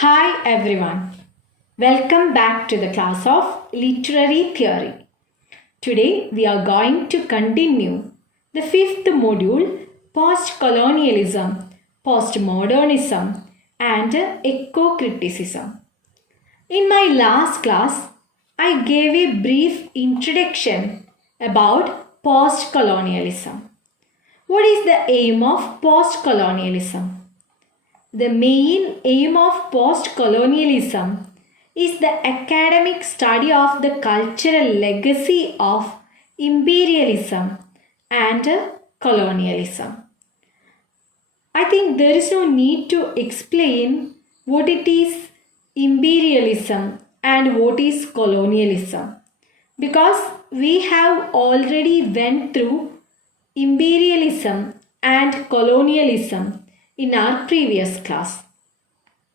Hi everyone. Welcome back to the class of Literary Theory. Today we are going to continue the fifth module, Post-colonialism, Postmodernism and Eco-criticism. In my last class, I gave a brief introduction about post-colonialism. What is the aim of post-colonialism? The main aim of post-colonialism is the academic study of the cultural legacy of imperialism and colonialism. I think there is no need to explain what it is imperialism and what is colonialism, because we have already went through imperialism and colonialism in our previous class.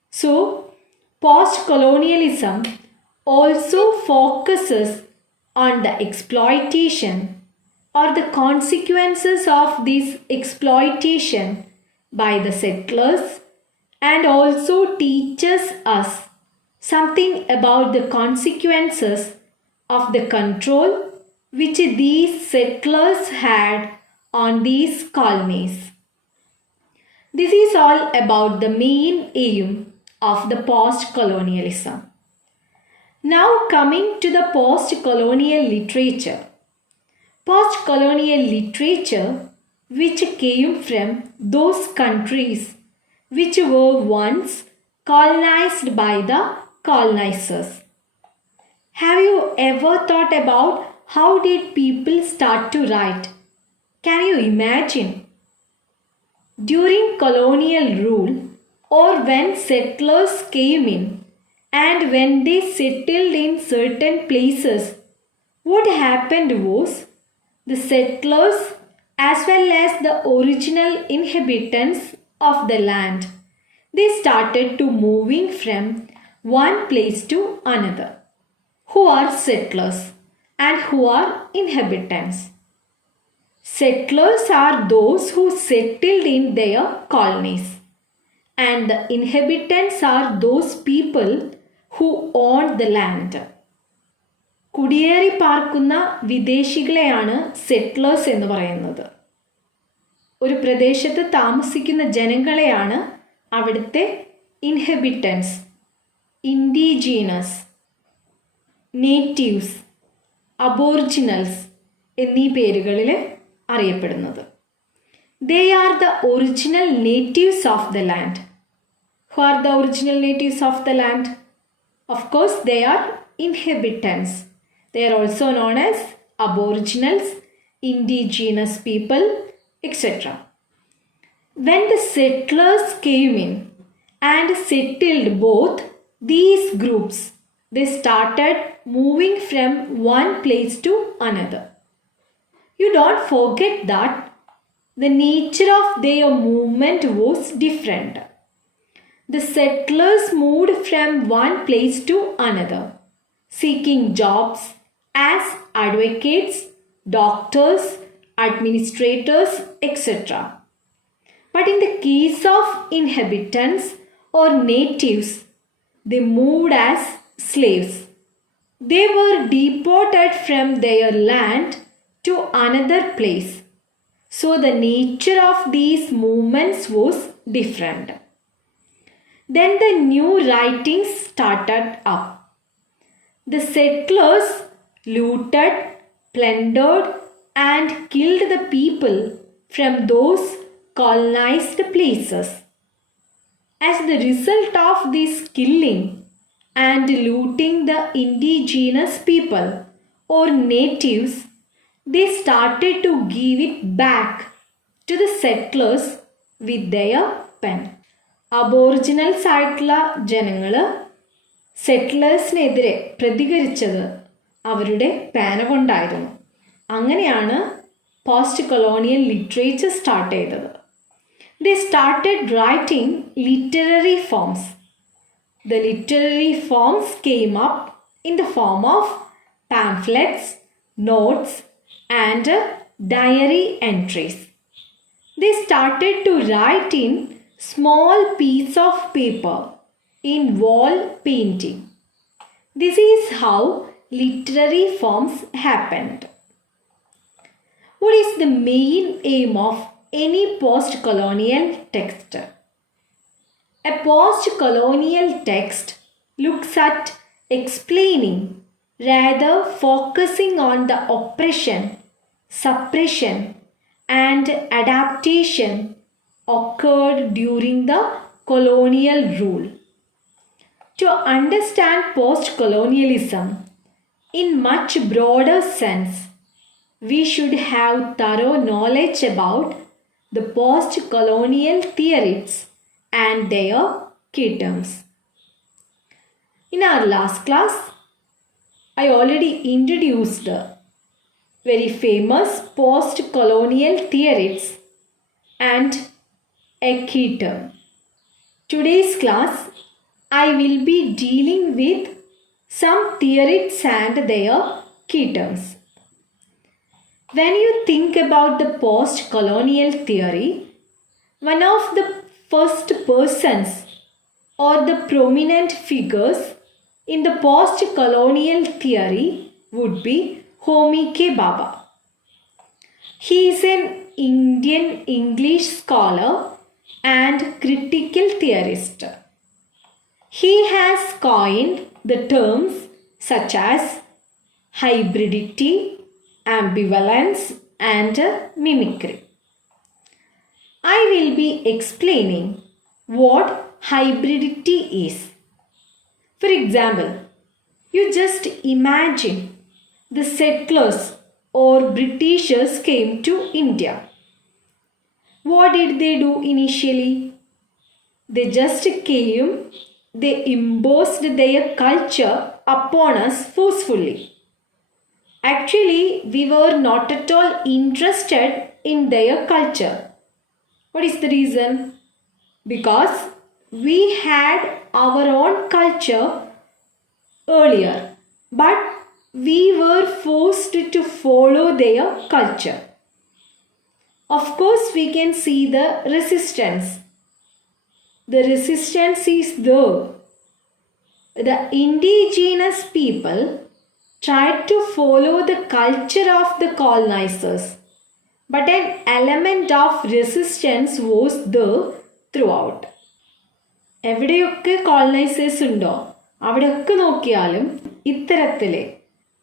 So, post-colonialism also focuses on the exploitation or the consequences of this exploitation by the settlers, and also teaches us something about the consequences of the control which these settlers had on these colonies. This is all about the main aim of the post-colonialism. Now coming to the post-colonial literature. Post-colonial literature which came from those countries which were once colonized by the colonizers. Have you ever thought about how did people start to write? Can you imagine? During colonial rule, or when settlers came in and when they settled in certain places, what happened was the settlers as well as the original inhabitants of the land, they started to moving from one place to another. Who are settlers and who are inhabitants? Settlers are those who settled in their colonies, and the inhabitants are those people who own the land. കുടിയേറി പാർക്കുന്ന വിദേശികളെയാണ് സെറ്റ്ലേഴ്സ് എന്ന് പറയുന്നത്. ഒരു പ്രദേശത്ത് താമസിക്കുന്ന ജനങ്ങളെയാണ് അവിടുത്തെ inhabitants, indigenous, natives, aboriginals എന്നീ പേരുകളിൽ അറിയപ്പെടുന്നത്. They are the original natives of the land. Who are the original natives of the land? Of course, they are inhabitants. They are also known as aboriginals, indigenous people, etc. When the settlers came in and settled both these groups, they started moving from one place to another. You don't forget that the nature of their movement was different. The settlers moved from one place to another, seeking jobs as advocates, doctors, administrators, etc. But in the case of inhabitants or natives, they moved as slaves. They were deported from their land to another place. So the nature of these movements was different. Then the new writings started up. The settlers looted, plundered and killed the people from those colonized places. As the result of this killing and looting the indigenous people or natives, they started to give it back to the settlers with their pen. Aboriginals ആയിട്ടുള്ള ജനങ്ങൾ സെറ്റിലേഴ്സിനെതിരെ പ്രതികരിച്ചത് അവരുടെ പേന കൊണ്ടായിരുന്നു. അങ്ങനെയാണ് post colonial literature start ചെയ്തത്. They started writing literary forms. The literary forms came up in the form of pamphlets, notes, and diary entries. They started to write in small piece of paper in wall painting. This is how literary forms happened. What is the main aim of any post-colonial text? A post-colonial text looks at explaining, rather focusing on the oppression, suppression, and adaptation occurred during the colonial rule. To understand post-colonialism in much broader sense, we should have thorough knowledge about the post-colonial theorists and their key terms. In our last class, I already introduced very famous post-colonial theorists and a key term. Today's class, I will be dealing with some theorists and their key terms. When you think about the post-colonial theory, one of the first persons or the prominent figures in the post-colonial theory would be Homi K. Bhabha. He is an Indian English scholar and critical theorist. He has coined the terms such as hybridity, ambivalence, and mimicry. I will be explaining what hybridity is. For example, you just imagine the settlers or Britishers came to India. What did they do initially? They just came, they imposed their culture upon us forcefully. Actually, we were not at all interested in their culture. What is the reason? Because we had our own culture earlier, but we were forced to follow their culture. Of course, we can see the resistance. The resistance is there. The indigenous people tried to follow the culture of the colonizers, but an element of resistance was there throughout. എവിടെയൊക്കെ colonisers ഉണ്ടോ അവിടെയൊക്കെ നോക്കിയാലും ഇത്തരത്തിലെ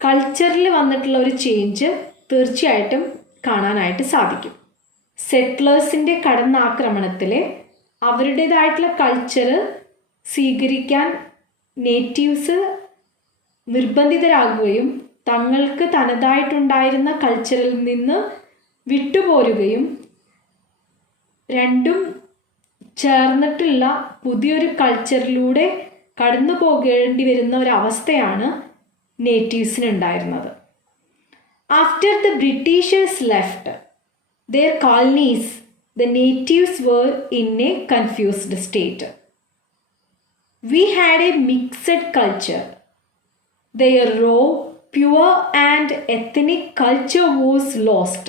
കൾച്ചറിൽ വന്നിട്ടുള്ള ഒരു change തീർച്ചയായിട്ടും കാണാനായിട്ട് സാധിക്കും. സെറ്റിലേഴ്സിൻ്റെ കടന്നാക്രമണത്തിൽ അവരുടേതായിട്ടുള്ള കൾച്ചർ സ്വീകരിക്കാൻ നേറ്റീവ്സ് നിർബന്ധിതരാകുകയും തങ്ങൾക്ക് തനതായിട്ടുണ്ടായിരുന്ന കൾച്ചറിൽ നിന്ന് വിട്ടുപോരുകയും രണ്ടും ചേർന്നിട്ടുള്ള പുതിയൊരു കൾച്ചറിലൂടെ കടന്നു പോകേണ്ടി വരുന്ന ഒരവസ്ഥയാണ് നേറ്റീവ്സിനുണ്ടായിരുന്നത്. After the Britishers left their colonies, the natives were in a confused state. We had a mixed culture. Their raw, pure and ethnic culture was lost,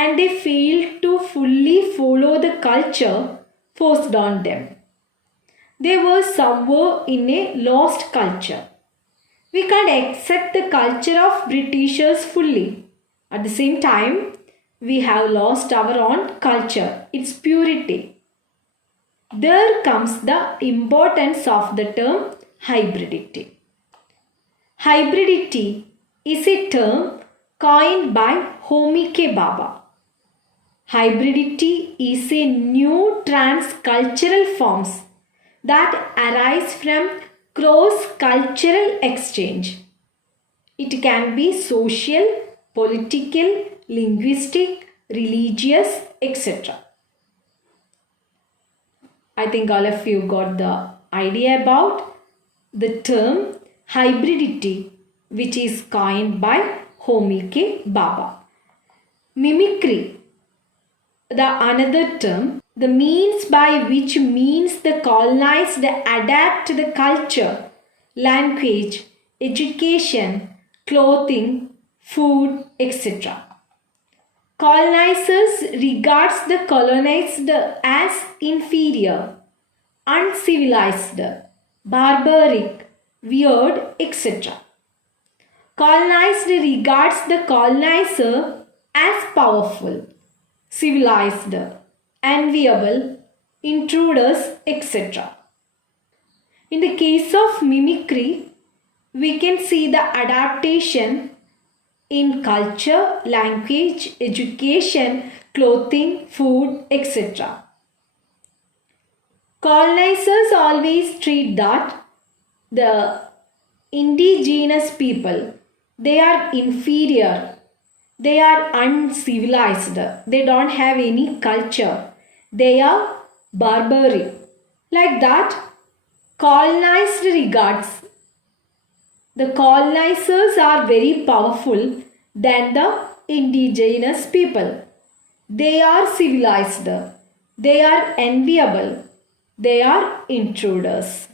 and they failed to fully follow the culture forced on them. They were somewhere in a lost culture. We can't accept the culture of Britishers fully. At the same time, we have lost our own culture, its purity. There comes the importance of the term hybridity. Hybridity is a term coined by Homi K. Bhabha. Hybridity is a new transcultural forms that arise from cross-cultural exchange. It can be social, political, linguistic, religious, etc. I think all of you got the idea about the term hybridity, which is coined by Homi K. Bhabha. Mimicry, the another term, the means by which means the colonized adapt the culture, language, education, clothing, food, etc. Colonizers regards the colonized as inferior, uncivilized, barbaric, weird, etc. Colonized regards the colonizer as powerful, civilized, enviable, intruders, etc. In the case of mimicry, we can see the adaptation in culture, language, education, clothing, food, etc. Colonizers always treat that the indigenous people, they are inferior, they are uncivilized, they don't have any culture, they are barbaric. Like that, colonized regards the colonizers are very powerful than the indigenous people. They are civilized, they are enviable, they are intruders.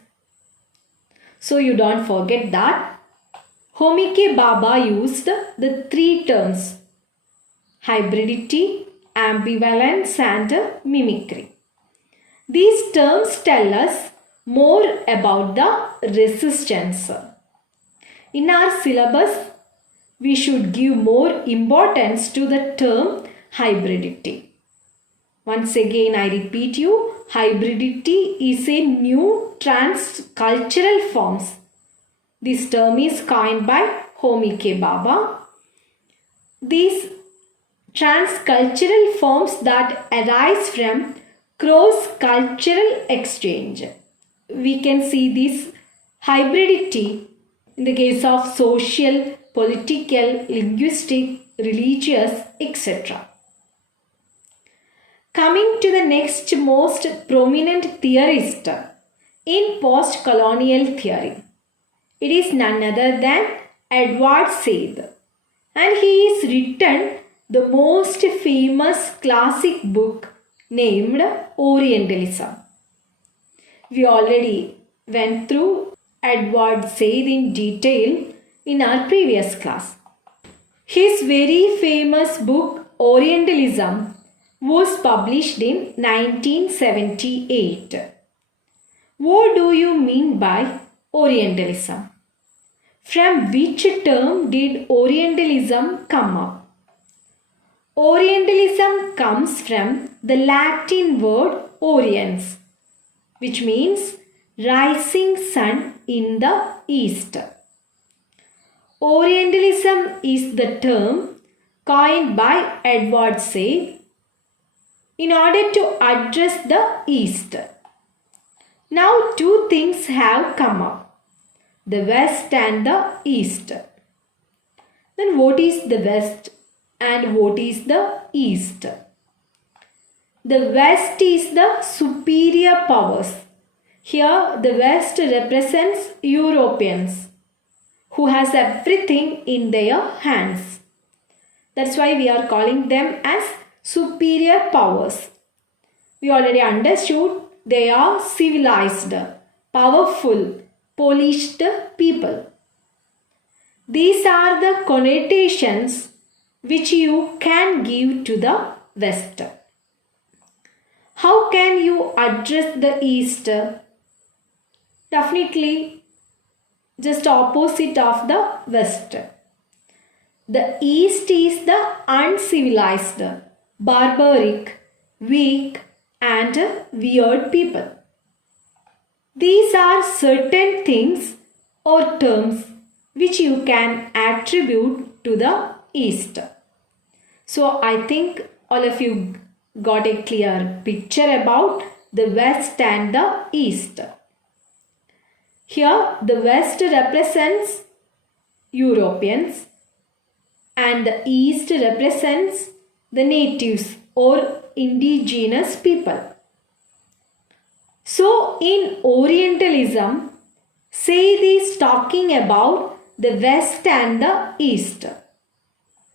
So you don't forget that Homike Baba used the three terms: hybridity, ambivalence and mimicry. These terms tell us more about the resistance. In our syllabus, we should give more importance to the term hybridity. Once again, I repeat you, hybridity is a new transcultural forms. This term is coined by Homike Baba. These transcultural forms that arise from cross-cultural exchange. We can see this hybridity in the case of social, political, linguistic, religious, etc. Coming to the next most prominent theorist in post-colonial theory, it is none other than Edward Said, and he has written the most famous classic book named Orientalism. We already went through Edward Said in detail in our previous class. His very famous book Orientalism was published in 1978. What do you mean by Orientalism? From which term did Orientalism come up? Orientalism comes from the Latin word oriens, which means rising sun in the east. Orientalism is the term coined by Edward Said in order to address the east. Now two things have come up: the west and the east. Then what is the west and what is the east? The west is the superior powers. Here the west represents Europeans who has everything in their hands. That's why we are calling them as superior powers. We already understood they are civilized, powerful, polished people. These are the connotations which you can give to the West. How can you address the East? Definitely just opposite of the West. The East is the uncivilized, barbaric, weak and weird people. These are certain things or terms which you can attribute to the East. So I think all of you got a clear picture about the West and the East. Here the West represents Europeans and the East represents the natives or indigenous people. So in Orientalism, Said is talking about the West and the East.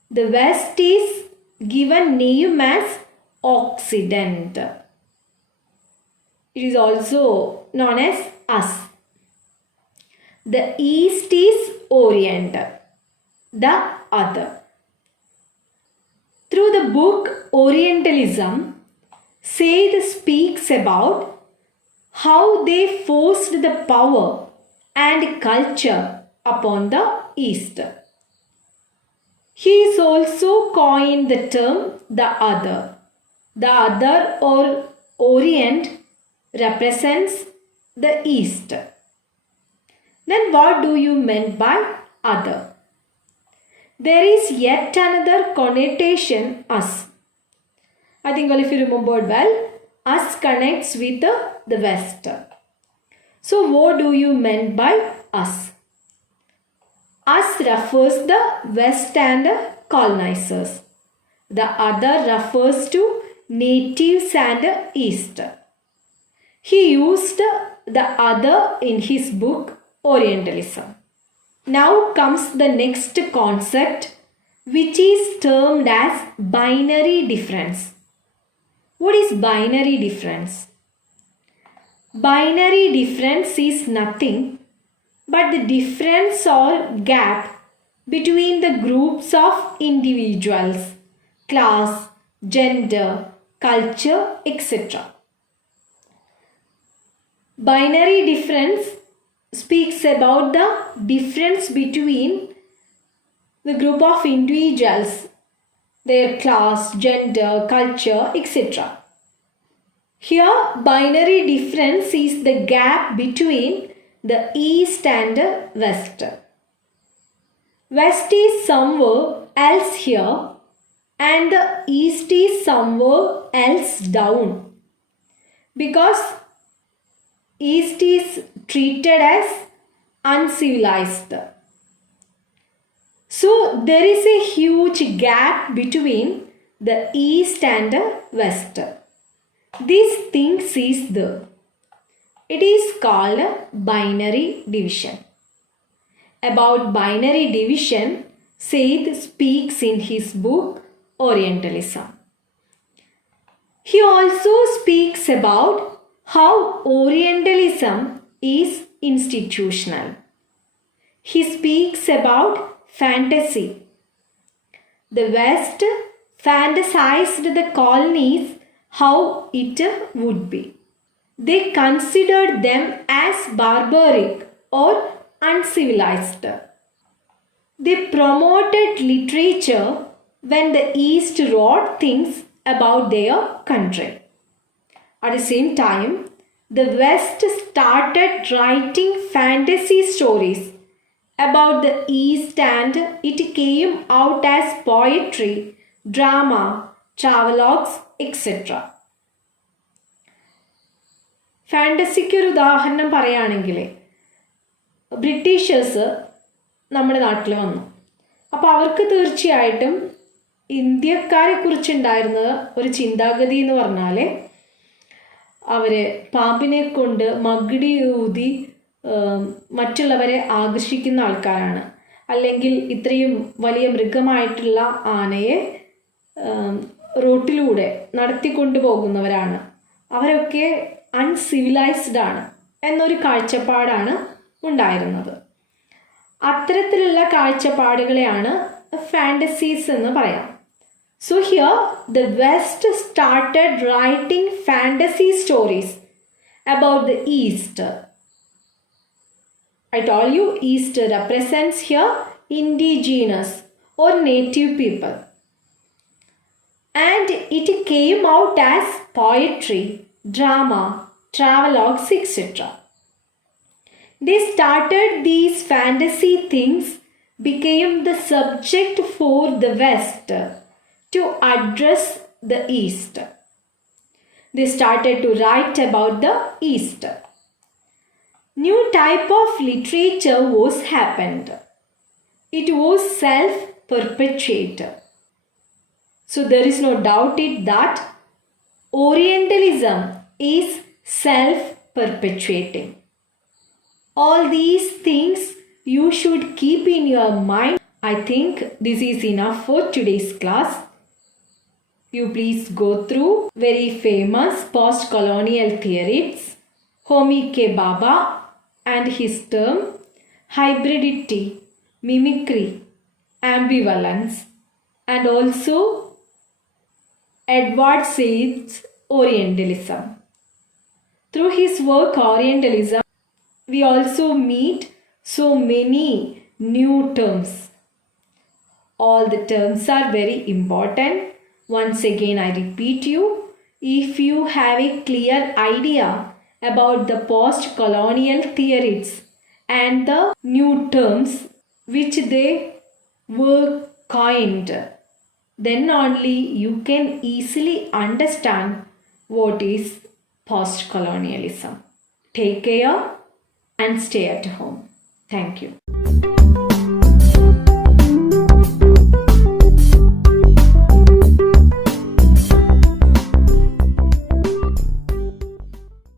The West is given name as Occident. It is also known as us. The East is Orient, the other. Through the book Orientalism, Said speaks about how they forced the power and culture upon the East. He is also coined the term the other. The other or Orient represents the East. Then what do you mean by other? There is yet another connotation us. I think if you remember well, us connects with the West. So what do you mean by us? Us refers the West and colonizers. The other refers to natives and East. He used the other in his book Orientalism. Now comes the next concept, which is termed as binary difference. What is binary difference? Binary difference is nothing but the difference or gap between the groups of individuals, class, gender, culture, etc. Binary difference speaks about the difference between the group of individuals, their class, gender, culture, etc. Here, binary difference is the gap between the East and West. West is somewhere else here and the East is somewhere else down, because East is treated as uncivilized. So there is a huge gap between the East and West. This thing is there. It is called binary division. About binary division, Said speaks in his book Orientalism. He also speaks about how Orientalism is institutional. He speaks about fantasy. The West fantasized the colonies how it would be. They considered them as barbaric or uncivilized. They promoted literature when the East wrote things about their country. At the same time, the West started writing fantasy stories about the East and it came out as poetry, drama, travelogues, etc. ഫാൻറ്റസിക്ക് ഒരു ഉദാഹരണം പറയുകയാണെങ്കിൽ Britishers നമ്മുടെ നാട്ടിൽ വന്നു. അപ്പോൾ അവർക്ക് തീർച്ചയായിട്ടും ഇന്ത്യക്കാരെ കുറിച്ചുണ്ടായിരുന്ന ഒരു ചിന്താഗതി എന്ന് പറഞ്ഞാൽ അവർ പാമ്പിനെ കൊണ്ട് മകിടി ഊതി മറ്റുള്ളവരെ ആകർഷിക്കുന്ന ആൾക്കാരാണ്. അല്ലെങ്കിൽ ഇത്രയും വലിയ മൃഗമായിട്ടുള്ള ആനയെ റോട്ടിലൂടെ നടത്തിക്കൊണ്ടു പോകുന്നവരാണ്. അവരൊക്കെ അൺസിവിലൈസ്ഡ് ആണ് എന്നൊരു കാഴ്ചപ്പാടാണ് ഉണ്ടായിരുന്നത്. അത്തരത്തിലുള്ള കാഴ്ചപ്പാടുകളെയാണ് ഫാൻറ്റസീസ് എന്ന് പറയാം. So here the West started writing fantasy stories about the East. I told you East represents here indigenous or native people. And it came out as poetry, drama, travelogues, etc. They started these fantasy things became the subject for the West to address the East. They started to write about the East. New type of literature was happened. It was self-perpetuated. So there is no doubt that Orientalism is self-perpetuating. All these things you should keep in your mind. I think this is enough for today's class. You please go through very famous post-colonial theorists, Homi K. Bhabha and his term hybridity, mimicry, ambivalence, and also Edward Said's Orientalism. Through his work Orientalism, we also meet so many new terms. All the terms are very important. Once again, I repeat you, if you have a clear idea about the post-colonial theories and the new terms which they were coined, then only you can easily understand what is post-colonialism. Take care and stay at home. Thank you.